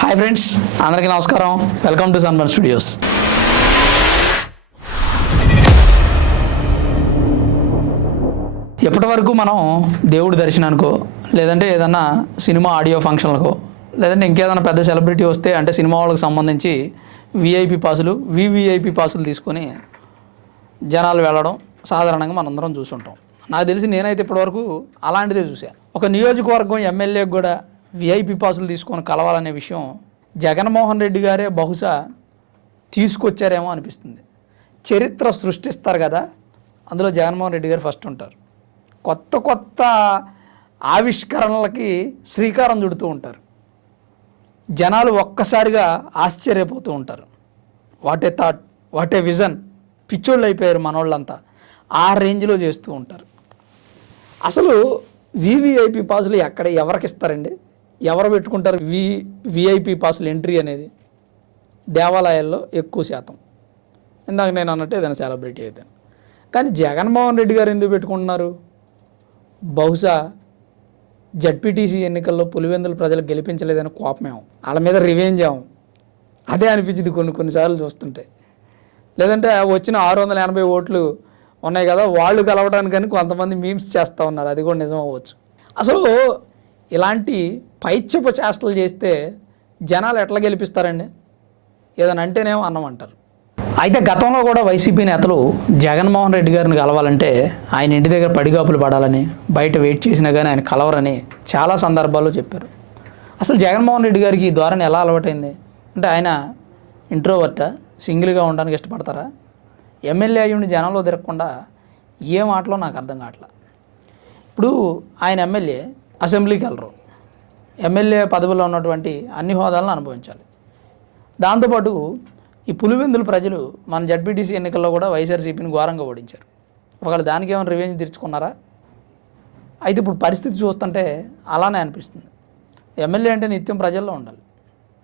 Hi friends అందరికీ నమస్కారం. Welcome to సన్మన్ studios ఎప్పటి వరకు మనం దేవుడి దర్శనానికో లేదంటే ఏదన్నా సినిమా ఆడియో ఫంక్షన్లకో లేదంటే ఇంకేదైనా పెద్ద సెలబ్రిటీ వస్తే అంటే సినిమా వాళ్ళకి సంబంధించి విఐపి పాసులు వివిఐపి పాసులు తీసుకొని జనాలు వెళ్ళడం సాధారణంగా మనందరం చూసుంటాం. నాకు తెలిసి నేనైతే ఇప్పటివరకు అలాంటిదే చూసా. ఒక నియోజకవర్గం ఎమ్మెల్యేకి కూడా విఐపి పాసులు తీసుకొని కలవాలనే విషయం జగన్మోహన్ రెడ్డి గారే బహుశా తీసుకొచ్చారేమో అనిపిస్తుంది. చరిత్ర సృష్టిస్తారు కదా అందులో జగన్మోహన్ రెడ్డి గారు ఫస్ట్ ఉంటారు. కొత్త కొత్త ఆవిష్కరణలకి శ్రీకారం చుడుతూ ఉంటారు. జనాలు ఒక్కసారిగా ఆశ్చర్యపోతూ ఉంటారు. What a thought what a vision పిచ్చోళ్ళు అయిపోయారు మనోళ్ళంతా. ఆ రేంజ్లో చేస్తూ ఉంటారు. అసలు వివిఐపి పాసులు ఎక్కడ ఎవరికి ఇస్తారండి? ఎవరు పెట్టుకుంటారు? వి విఐపి పాసులు ఎంట్రీ అనేది దేవాలయాల్లో ఎక్కువ శాతం. ఇందాక నేను అన్నట్టు ఏదైనా సెలబ్రిటీ అయితే. కానీ జగన్మోహన్ రెడ్డి గారు ఎందుకు పెట్టుకుంటున్నారు? బహుశా జడ్పీటీసీ ఎన్నికల్లో పులివెందులు ప్రజలు గెలిపించలేదని కోపమేమో వాళ్ళ మీద రివెంజ్ ఏమో అదే అనిపించింది కొన్ని కొన్నిసార్లు చూస్తుంటే. లేదంటే వచ్చిన ఆరు వందల ఎనభై ఓట్లు ఉన్నాయి కదా వాళ్ళు కలవడానికని కొంతమంది మీమ్స్ చేస్తూ ఉన్నారు. అది కూడా నిజం అవ్వచ్చు. అసలు ఇలాంటి పైత్యపు చేష్టలు చేస్తే జనాలు ఎట్లా గెలిపిస్తారండి? ఏదైనా అంటేనేమో అన్నమంటారు అయితే గతంలో కూడా వైసీపీ నేతలు జగన్మోహన్ రెడ్డి గారిని కలవాలంటే ఆయన ఇంటి దగ్గర పడిగాపులు పడాలని బయట వెయిట్ చేసినా కానీ ఆయన కలవరని చాలా సందర్భాల్లో చెప్పారు. అసలు జగన్మోహన్ రెడ్డి గారికి ఈ ధోరణి ఎలా అలవాటైంది? అంటే ఆయన ఇంట్రోవర్ట? సింగిల్గా ఉండడానికి ఇష్టపడతారా? ఎమ్మెల్యే అయ్యుండి జనంలో తిరగకుండా ఏ మాటలో నాకు అర్థం కావట్లా? ఇప్పుడు ఆయన ఎమ్మెల్యే అసెంబ్లీకి వెళ్ళరు. ఎమ్మెల్యే పదవిలో ఉన్నటువంటి అన్ని హోదాలను అనుభవించాలి. దాంతోపాటు ఈ పులివెందులు ప్రజలు మన జడ్పీటీసీ ఎన్నికల్లో కూడా వైఎస్ఆర్సీపీని ఘోరంగా ఓడించారు. ఒకవేళ దానికి ఏమైనా రివెంజ్ తీర్చుకున్నారా? అయితే ఇప్పుడు పరిస్థితి చూస్తుంటే అలానే అనిపిస్తుంది. ఎమ్మెల్యే అంటే నిత్యం ప్రజల్లో ఉండాలి.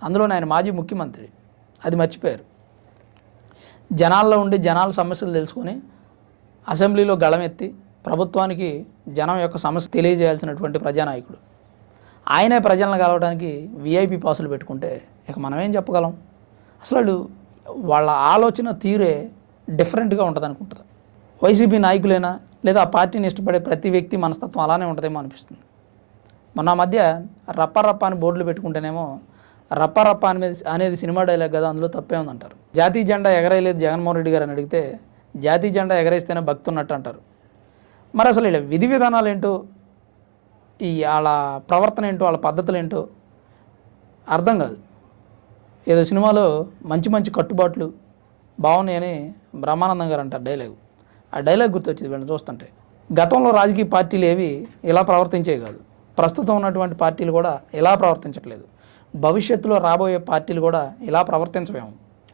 అందులో ఆయన మాజీ ముఖ్యమంత్రి. అది మర్చిపోయారు. జనాల్లో ఉండి జనాల సమస్యలు తెలుసుకొని అసెంబ్లీలో గళమెత్తి ప్రభుత్వానికి జనం యొక్క సమస్య తెలియజేయాల్సినటువంటి ప్రజానాయకుడు. ఆయనే ప్రజలను కలవడానికి విఐపి పాసులు పెట్టుకుంటే ఇక మనం ఏం చెప్పగలం? అసలు వాళ్ళు వాళ్ళ ఆలోచన తీరే డిఫరెంట్గా ఉంటుంది అనుకుంటారు వైసీపీ నాయకులైనా లేదా ఆ పార్టీని ఇష్టపడే ప్రతి వ్యక్తి మనస్తత్వం అలానే ఉంటుందేమో అనిపిస్తుంది. మొన్న ఆ మధ్య రప్పరప్ప అని బోర్డులు పెట్టుకుంటేనేమో రప్పరప్ప రప్ప అనేది అనేది సినిమా డైలాగ్ కదా అందులో తప్పే ఉందంటారు. జాతీయ జెండా ఎగరేయలేదు జగన్మోహన్ రెడ్డి గారు అని అడిగితే జాతీయ జెండా ఎగరేస్తేనే భక్తున్నట్టు అంటారు. మరి అసలు ఇలా విధి విధానాలు ఏంటో ఈ వాళ్ళ ప్రవర్తన ఏంటో వాళ్ళ పద్ధతులు ఏంటో అర్థం కాదు. ఏదో సినిమాలో మంచి మంచి కట్టుబాట్లు బాగున్నాయని బ్రహ్మానందం గారు అంటారు డైలాగ్. ఆ డైలాగ్ గుర్తొచ్చింది వీళ్ళని చూస్తుంటే. గతంలో రాజకీయ పార్టీలు ఏవి ఇలా ప్రవర్తించే కాదు. ప్రస్తుతం ఉన్నటువంటి పార్టీలు కూడా ఇలా ప్రవర్తించట్లేదు. భవిష్యత్తులో రాబోయే పార్టీలు కూడా ఇలా ప్రవర్తించలేము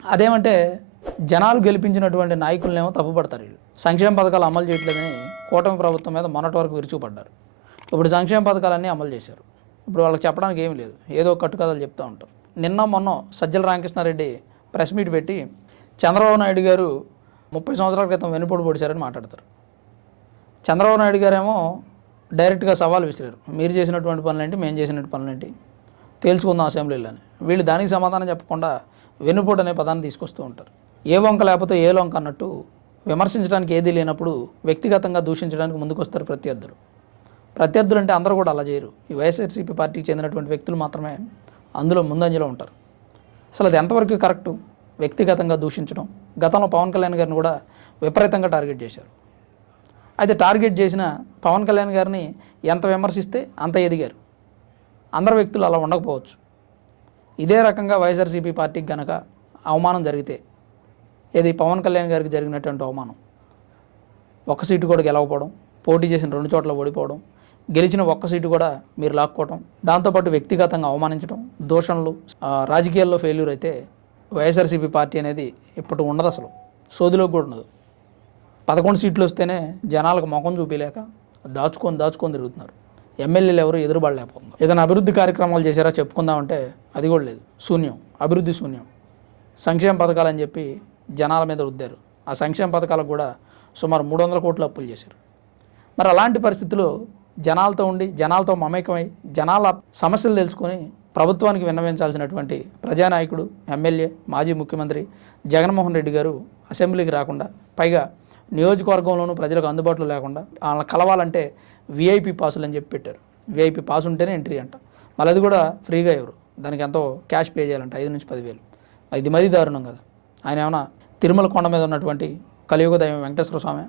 అదేమంటే జనాలు గెలిపించినటువంటి నాయకులనేమో తప్పుపడతారు వీళ్ళు. సంక్షేమ పథకాలు అమలు చేయట్లేదని కూటమి ప్రభుత్వం మీద మొన్నటి వరకు విరుచుకుపడ్డారు. ఇప్పుడు సంక్షేమ పథకాలన్నీ అమలు చేశారు. ఇప్పుడు వాళ్ళకి చెప్పడానికి ఏమీ లేదు. ఏదో కట్టుకథలు చెప్తూ ఉంటారు. నిన్న మొన్న సజ్జల రామకృష్ణారెడ్డి ప్రెస్ మీట్ పెట్టి చంద్రబాబు నాయుడు గారు ముప్పై సంవత్సరాల క్రితం వెనుపొడి పొడిచారని మాట్లాడతారు. చంద్రబాబు నాయుడు గారేమో డైరెక్ట్గా సవాల్ విసిరారు. మీరు చేసినటువంటి పనులేంటి మేము చేసినటువంటి పనులేంటి తేల్చుకుందాం అసెంబ్లీలోని. వీళ్ళు దానికి సమాధానం చెప్పకుండా వెనుపోటు అనే పదాన్ని తీసుకొస్తూ ఉంటారు. ఏ వంక లేకపోతే ఏ లొంక అన్నట్టు విమర్శించడానికి ఏదీ లేనప్పుడు వ్యక్తిగతంగా దూషించడానికి ముందుకొస్తారు ప్రత్యర్థులు. ప్రత్యర్థులు అంటే అందరూ కూడా అలా చేయరు. ఈ వైఎస్ఆర్సీపీ పార్టీకి చెందినటువంటి వ్యక్తులు మాత్రమే అందులో ముందంజలో ఉంటారు. అసలు అది ఎంతవరకు కరెక్టు? వ్యక్తిగతంగా దూషించడం. గతంలో పవన్ కళ్యాణ్ గారిని కూడా విపరీతంగా టార్గెట్ చేశారు. అయితే టార్గెట్ చేసిన పవన్ కళ్యాణ్ గారిని ఎంత విమర్శిస్తే అంత ఎదిగారు. అందరు వ్యక్తులు అలా ఉండకపోవచ్చు. ఇదే రకంగా వైఎస్ఆర్సీపీ పార్టీకి గనక అవమానం జరిగితే ఇది పవన్ కళ్యాణ్ గారికి జరిగినటువంటి అవమానం. ఒక్క సీటు కూడా గెలవకపోవడం పోటీ చేసిన రెండు చోట్ల ఓడిపోవడం గెలిచిన ఒక్క సీటు కూడా మీరు లాక్కోవటం దాంతోపాటు వ్యక్తిగతంగా అవమానించడం దూషణలు రాజకీయాల్లో ఫెయిల్యూర్ అయితే వైఎస్ఆర్సీపీ పార్టీ అనేది ఇప్పుడు ఉండదు అసలు. సోదిలో కూడా ఉండదు. పదకొండు సీట్లు వస్తేనే జనాలకు ముఖం చూపించలేక దాచుకొని దాచుకొని తిరుగుతున్నారు. ఎమ్మెల్యేలు ఎవరు ఎదురుపడలేకపోతున్నారు ఏదైనా అభివృద్ధి కార్యక్రమాలు చేశారా చెప్పుకుందామంటే అది కూడా లేదు. శూన్యం అభివృద్ధి శూన్యం. సంక్షేమ పథకాలు అని చెప్పి జనాల మీద రుద్దారు. ఆ సంక్షేమ పథకాలకు కూడా సుమారు మూడు వందల కోట్లు అప్పులు చేశారు. మరి అలాంటి పరిస్థితుల్లో జనాలతో ఉండి జనాలతో మమేకమై జనాల సమస్యలు తెలుసుకొని ప్రభుత్వానికి విన్నవించాల్సినటువంటి ప్రజానాయకుడు ఎమ్మెల్యే మాజీ ముఖ్యమంత్రి జగన్మోహన్ రెడ్డి గారు అసెంబ్లీకి రాకుండా పైగా నియోజకవర్గంలోనూ ప్రజలకు అందుబాటులో లేకుండా వాళ్ళని కలవాలంటే విఐపి పాసులు అని చెప్పి పెట్టారు. విఐపి పాస్ ఉంటేనే ఎంట్రీ అంట. మళ్ళీ అది కూడా ఫ్రీగా ఇవ్వరు. దానికి ఎంతో క్యాష్ పే చేయాలంట ఐదు నుంచి పదివేలు. ఇది మరీ దారుణం కదా. ఆయన ఏమైనా తిరుమల కొండ మీద ఉన్నటువంటి కలియుగ దైవం వెంకటేశ్వర స్వామి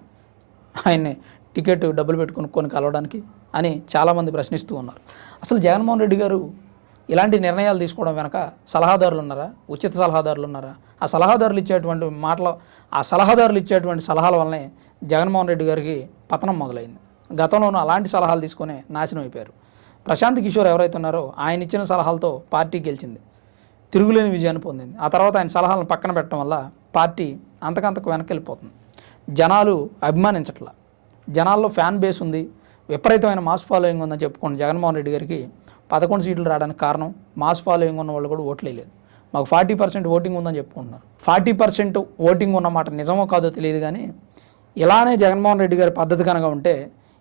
ఆయన్ని టికెట్ డబ్బులు పెట్టుకుని కలవడానికి అని చాలామంది ప్రశ్నిస్తూ ఉన్నారు. అసలు జగన్మోహన్ రెడ్డి గారు ఇలాంటి నిర్ణయాలు తీసుకోవడం వెనక సలహాదారులు ఉన్నారా? ఉచిత సలహాదారులు ఉన్నారా? ఆ సలహాదారులు ఇచ్చేటువంటి మాటలు ఆ సలహాదారులు ఇచ్చేటువంటి సలహాల వల్లనే జగన్మోహన్ రెడ్డి గారికి పతనం మొదలైంది. గతంలోనూ అలాంటి సలహాలు తీసుకునే నాశనం అయిపోయారు. ప్రశాంత్ కిషోర్ ఎవరైతే ఉన్నారో ఆయన ఇచ్చిన సలహాలతో పార్టీ గెలిచింది. తిరుగులేని విజయాన్ని పొందింది. ఆ తర్వాత ఆయన సలహాలను పక్కన పెట్టడం వల్ల పార్టీ అంతకంతకు వెనక్కి వెళ్ళిపోతుంది. జనాలు అభిమానించట్లా. జనాల్లో ఫ్యాన్ బేస్ ఉంది విపరీతమైన మాస్ ఫాలోయింగ్ ఉందని చెప్పుకోండి. జగన్మోహన్ రెడ్డి గారికి పదకొండు సీట్లు రావడానికి కారణం మాస్ ఫాలోయింగ్ ఉన్న వాళ్ళు కూడా ఓట్లు మాకు ఫార్టీ పర్సెంట్ ఓటింగ్ ఉందని చెప్పుకుంటున్నారు. ఫార్టీ పర్సెంట్ ఓటింగ్ ఉన్నమాట నిజమో కాదో తెలియదు కానీ ఇలానే జగన్మోహన్ రెడ్డి గారి పద్ధతి కనుక ఉంటే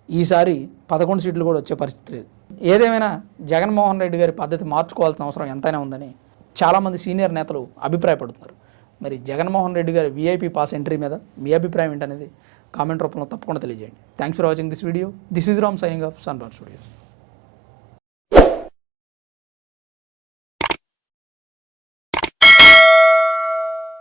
ఈసారి పదకొండు సీట్లు కూడా వచ్చే పరిస్థితి లేదు. ఏదేమైనా జగన్మోహన్ రెడ్డి గారి పద్ధతి మార్చుకోవాల్సిన అవసరం ఎంతైనా ఉందని చాలామంది సీనియర్ నేతలు అభిప్రాయపడుతున్నారు. మరి జగన్మోహన్ రెడ్డి గారి వీఐపీ పాస్ ఎంట్రీ మీద మీ అభిప్రాయం ఏంటనేది కామెంట్ రూపంలో తప్పకుండా తెలియజేయండి. Thanks for watching this video this is Ram signing off Sun Studios